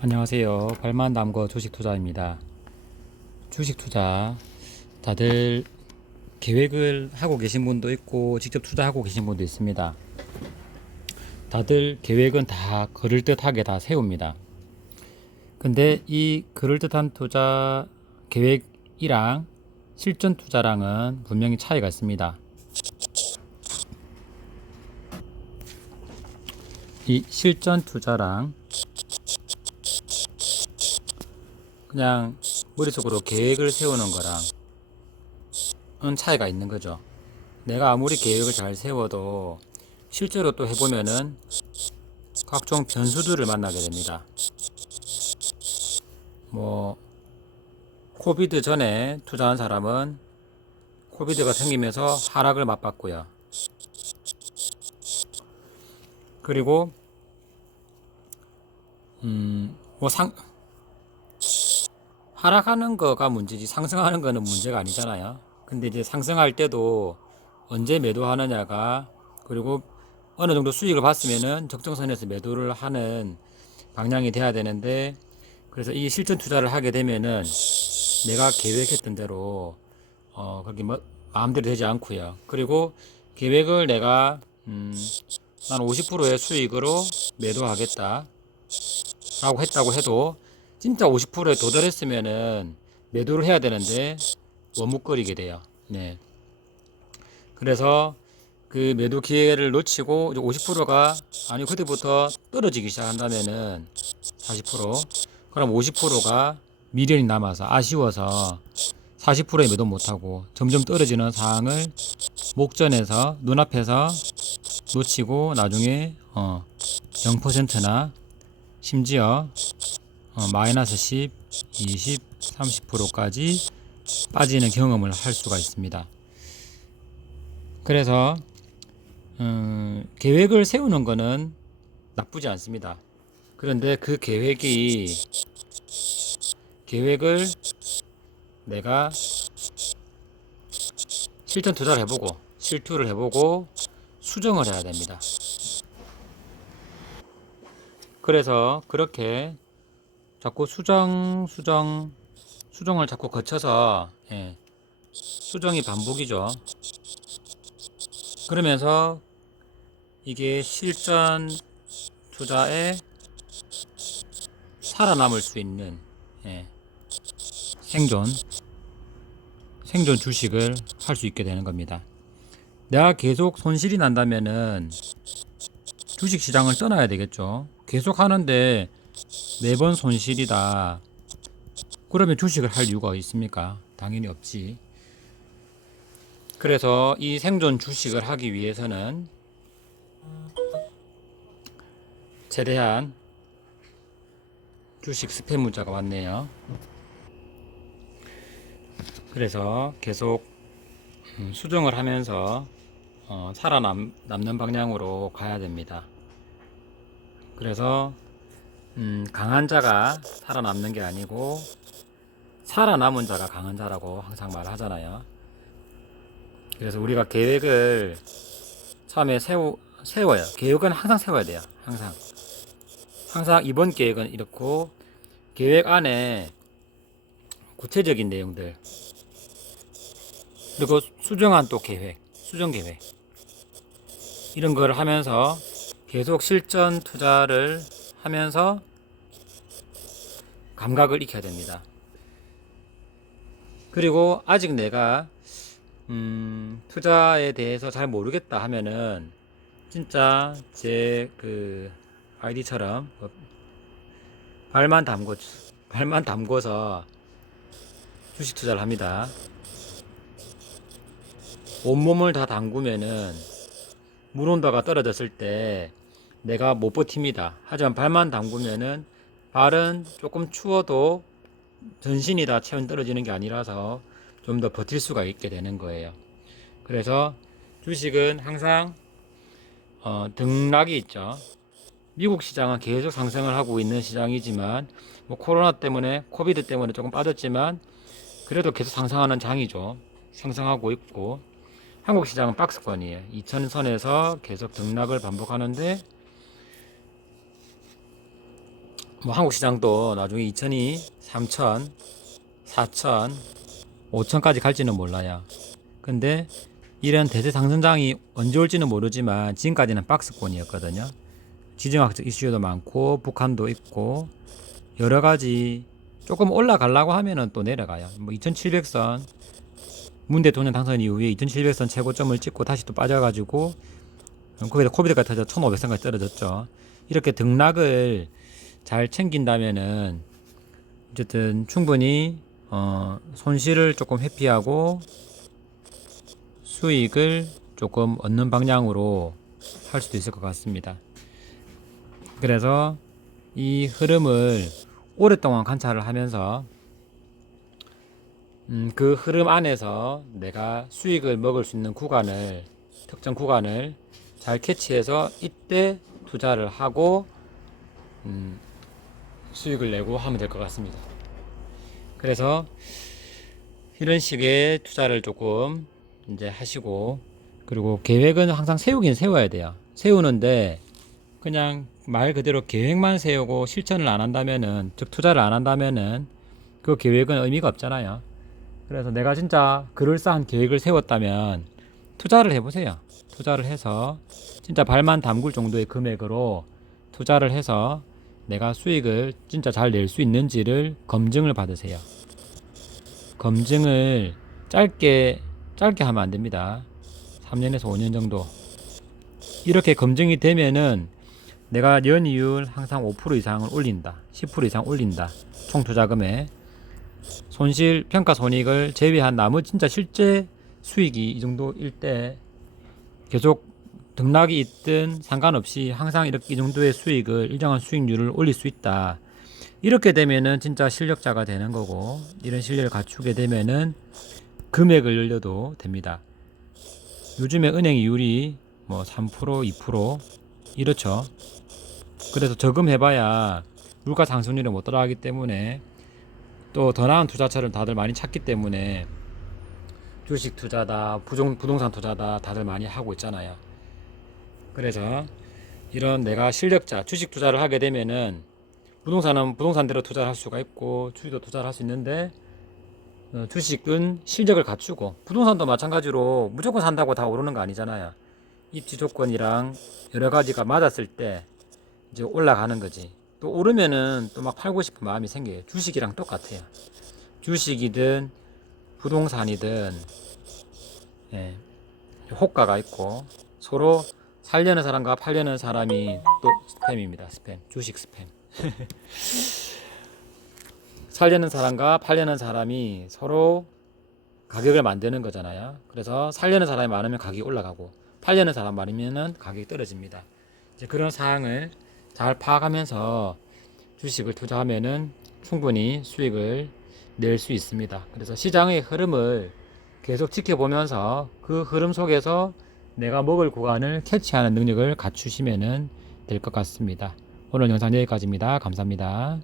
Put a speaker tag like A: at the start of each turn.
A: 안녕하세요. 발만 남거 주식 투자입니다. 주식 투자 다들 계획을 하고 계신 분도 있고 직접 투자하고 계신 분도 있습니다. 다들 계획은 다 그럴듯하게 다 세웁니다. 근데 이 그럴듯한 투자 계획이랑 실전 투자랑은 분명히 차이가 있습니다. 이 실전 투자랑 그냥 머릿속으로 계획을 세우는 거랑 은 차이가 있는 거죠. 내가 아무리 계획을 잘 세워도 실제로 또 해보면은 각종 변수들을 만나게 됩니다. 뭐 코비드 전에 투자한 사람은 코비드가 생기면서 하락을 맛봤고요. 그리고 음 뭐 상 하락하는 거가 문제지 상승하는 거는 문제가 아니잖아요. 근데 이제 상승할 때도 언제 매도하느냐가 그리고 어느 정도 수익을 봤으면은 적정선에서 매도를 하는 방향이 돼야 되는데 그래서 이 실전 투자를 하게 되면은 내가 계획했던 대로 어 그렇게 뭐 마음대로 되지 않고요. 그리고 계획을 내가 음, 난 50%의 수익으로 매도하겠다 라고 했다고 해도 진짜 50%에 도달했으면은 매도를 해야 되는데 머뭇거리게 돼요. 네. 그래서 그 매도 기회를 놓치고 이제 50%가 아니 그때부터 떨어지기 시작한다면은 40% 그럼 50%가 미련이 남아서 아쉬워서 40%에 매도 못하고 점점 떨어지는 상황을 목전에서 눈앞에서 놓치고 나중에 어 0%나 심지어 어, 마이너스 10, 20, 30%까지 빠지는 경험을 할 수가 있습니다. 그래서 음, 계획을 세우는 것은 나쁘지 않습니다. 그런데 그 계획이 계획을 내가 실전 투자를 해보고 실투를 해보고 수정을 해야 됩니다. 그래서 그렇게 자꾸 수정, 수정, 수정을 자꾸 거쳐서 예, 수정이 반복이죠. 그러면서 이게 실전 투자에 살아남을 수 있는 예, 생존 생존 주식을 할 수 있게 되는 겁니다. 내가 계속 손실이 난다면은 주식 시장을 떠나야 되겠죠. 계속 하는데 매번 손실이다. 그러면 주식을 할 이유가 있습니까? 당연히 없지. 그래서 이 생존 주식을 하기 위해서는 최대한 주식 스팸 문자가 왔네요. 그래서 계속 음, 수정을 하면서 어, 살아남는 방향으로 가야 됩니다. 그래서 음, 강한 자가 살아남는 게 아니고 살아남은 자가 강한 자라고 항상 말하잖아요. 그래서 우리가 계획을 처음에 세우, 세워요. 계획은 항상 세워야 돼요. 항상. 항상 이번 계획은 이렇고 계획 안에 구체적인 내용들 그리고 수정한 또 계획, 수정 계획 이런 걸 하면서 계속 실전 투자를 하면서 감각을 익혀야 됩니다. 그리고 아직 내가 음, 투자에 대해서 잘 모르겠다 하면은 진짜 제 그 아이디처럼 뭐 발만 담고 발만 담궈서 주식 투자를 합니다. 온몸을 다 담그면은 물 온도가 떨어졌을 때 내가 못 버팁니다. 하지만 발만 담그면은 발은 조금 추워도 전신이 다 체온 떨어지는 게 아니라서 좀 더 버틸 수가 있게 되는 거예요. 그래서 주식은 항상 어, 등락이 있죠. 미국 시장은 계속 상승을 하고 있는 시장이지만 뭐 코로나 때문에 코비드 때문에 조금 빠졌지만 그래도 계속 상승하는 장이죠. 상승하고 있고 한국 시장은 박스권이에요. 2000선에서 계속 등락을 반복하는데 뭐 한국 시장도 나중에 2천이 3천, 4천, 5천까지 갈지는 몰라요. 근데 이런 대세 상승장이 언제 올지는 모르지만 지금까지는 박스권이었거든요. 지정학적 이슈도 많고 북한도 있고 여러 가지 조금 올라가려고 하면은 또 내려가요. 뭐 2700선 문 대통령 당선 이후에 2700선 최고점을 찍고 다시 또 빠져가지고 거기다 코비드가 터져 1500선까지 떨어졌죠. 이렇게 등락을 잘 챙긴다면은 어쨌든 충분히 어, 손실을 조금 회피하고 수익을 조금 얻는 방향으로 할 수도 있을 것 같습니다. 그래서 이 흐름을 오랫동안 관찰을 하면서 음, 그 흐름 안에서 내가 수익을 먹을 수 있는 구간을 특정 구간을 잘 캐치해서 이때 투자를 하고 음, 수익을 내고 하면 될 것 같습니다. 그래서 이런 식의 투자를 조금 이제 하시고 그리고 계획은 항상 세우긴 세워야 돼요. 세우는데 그냥 말 그대로 계획만 세우고 실천을 안 한다면은 즉 투자를 안 한다면은 그 계획은 의미가 없잖아요. 그래서 내가 진짜 그럴싸한 계획을 세웠다면 투자를 해보세요. 투자를 해서 진짜 발만 담글 정도의 금액으로 투자를 해서 내가 수익을 진짜 잘 낼 수 있는지를 검증을 받으세요. 검증을 짧게 짧게 하면 안 됩니다. 3년에서 5년 정도. 이렇게 검증이 되면은 내가 연이율 항상 5% 이상을 올린다. 10% 이상 올린다. 총 투자금에 손실 평가 손익을 제외한 나머지 진짜 실제 수익이 이 정도일 때 계속 등락이 있든 상관없이 항상 이렇게 이 정도의 수익을 일정한 수익률을 올릴 수 있다. 이렇게 되면은 진짜 실력자가 되는 거고 이런 실력을 갖추게 되면은 금액을 늘려도 됩니다. 요즘에 은행 이율이 뭐 3%, 2% 이렇죠. 그래서 저금해봐야 물가 상승률에 못 따라가기 때문에 또 더 나은 투자처를 다들 많이 찾기 때문에 주식 투자다, 부동, 부동산 투자다 다들 많이 하고 있잖아요. 그래서 이런 내가 실력자, 주식 투자를 하게 되면은 부동산은 부동산대로 투자를 할 수가 있고 주식도 투자를 할 수 있는데 어, 주식은 실력을 갖추고 부동산도 마찬가지로 무조건 산다고 다 오르는 거 아니잖아요. 입지 조건이랑 여러 가지가 맞았을 때 이제 올라가는 거지. 또 오르면은 또 막 팔고 싶은 마음이 생겨요. 주식이랑 똑같아요. 주식이든 부동산이든 예, 호가가 있고 서로 살려는 사람과 팔려는 사람이 또 스팸입니다. 스팸. 주식 스팸. 살려는 사람과 팔려는 사람이 서로 가격을 만드는 거잖아요. 그래서 살려는 사람이 많으면 가격이 올라가고 팔려는 사람 많으면은 가격이 떨어집니다. 이제 그런 사항을 잘 파악하면서 주식을 투자하면은 충분히 수익을 낼 수 있습니다. 그래서 시장의 흐름을 계속 지켜보면서 그 흐름 속에서 내가 먹을 구간을 캐치하는 능력을 갖추시면 될 것 같습니다. 오늘 영상 여기까지입니다. 감사합니다.